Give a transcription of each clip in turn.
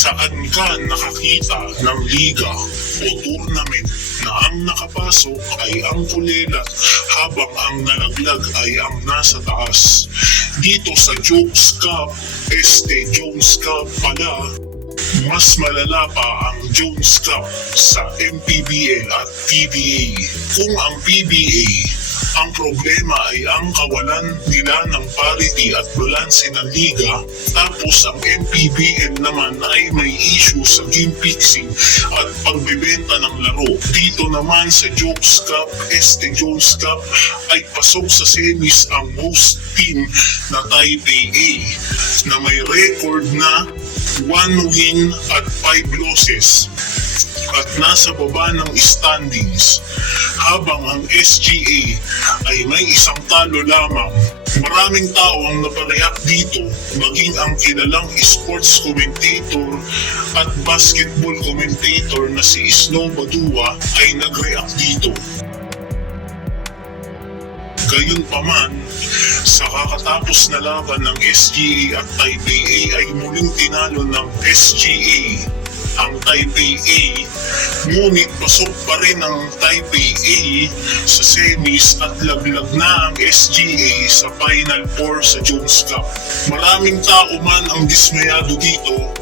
Saan ka nakakita ng liga o tournament na ang nakapasok ay ang kulelat habang ang nalaglag ay ang nasa taas? Dito sa Jokes Cup, Jones Cup pala, mas malala pa ang Jones Cup sa MPBL at PBA. Kung ang PBA, ang problema ay ang kawalan nila ng parity at balanse ng liga, tapos ang MPBL naman ay may issue sa game fixing at pagbebenta ng laro. Dito naman sa Jokes Cup, Jones Cup ay pasok sa semis ang host team na Taipei A na may record na 1 win at 5 losses at nasa baba ng standings, habang ang SGA ay may isang talo lamang. Maraming tao ang napareact dito, maging ang kilalang sports commentator at basketball commentator na si Snow Badua ay nag-react dito. Gayunpaman, sa kakatapos na laban ng SGA at Taipei A ay muling tinalo ng SGA ang Taipei A, ngunit pasok pa rin ang Taipei A sa semis at laglag na ang SGA sa Final Four sa Jones Cup. Maraming tao man ang dismayado dito,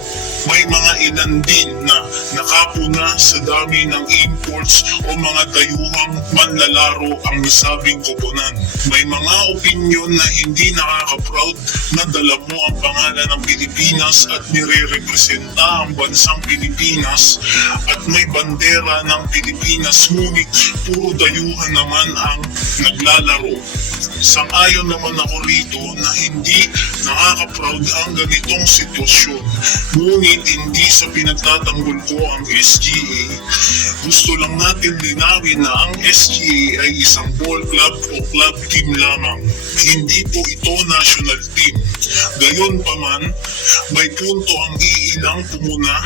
may mga ilan din na nakapuna sa dami ng imports o mga dayuhang manlalaro ang nasabing koponan. May mga opinyon na hindi nakaka-proud na dala mo ang pangalan ng Pilipinas at nire-representa ang bansang Pilipinas at may bandera ng Pilipinas, ngunit puro dayuhan naman ang naglalaro. Sang-ayon naman ako rito na hindi nakaka-proud ang ganitong sitwasyon, ngunit hindi sa pinagtatanggol ko ang SGA. Gusto lang natin linawin na ang SGA ay isang ball club o club team lamang. Hindi po ito national team. Gayunpaman, may punto ang iilang pumuna,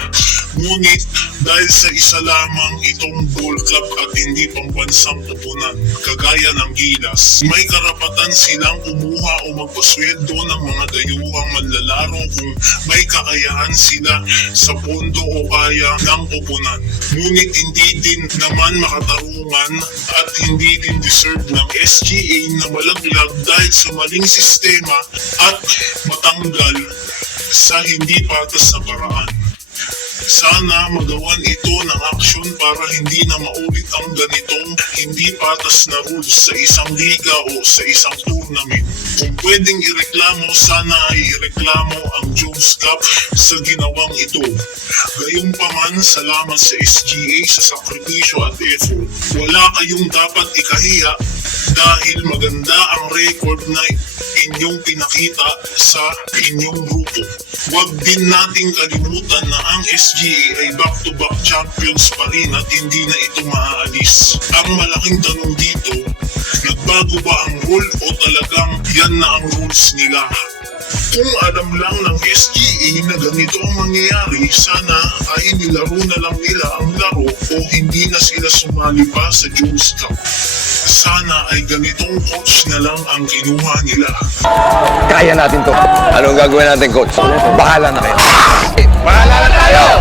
ngunit dahil sa isa lamang itong ball club at hindi pambansang pupunan, kagaya ng Gilas, may karapatan silang kumuha o magpasweldo ng mga dayuhang manlalaro kung may kakayahan sila sa pondo o kaya ng pupunan. Ngunit hindi din naman makatarungan at hindi din deserve ng SGA na malaglag dahil sa maling sistema at matanggal sa hindi patas na paraan. Sana magawan ito ng aksyon para hindi na maulit ang ganitong hindi patas na rules sa isang liga o sa isang tournament. Kung pwedeng ireklamo, sana ay ireklamo ang Jones Cup sa ginawang ito. Gayunpaman, salamat sa SGA sa sakripisyo at effort. Wala kayong dapat ikahiya dahil maganda ang record na inyong pinakita sa inyong grupo. Huwag din nating kalimutan na ang SGA ay back-to-back champions pa rin at hindi na ito maaalis. Ang malaking tanong dito, nagbago ba ang rule o talagang yan na ang rules nila? Kung alam lang ng SGA na ganito ang mangyayari, sana ay nilaro na lang nila ang laro o hindi na sila sumali pa sa Jones Cup. Sana ay ganitong coach na lang ang kinuha nila. Kaya natin to. Anong gagawin natin, coach? Bahala na kayo. Bahala na tayo!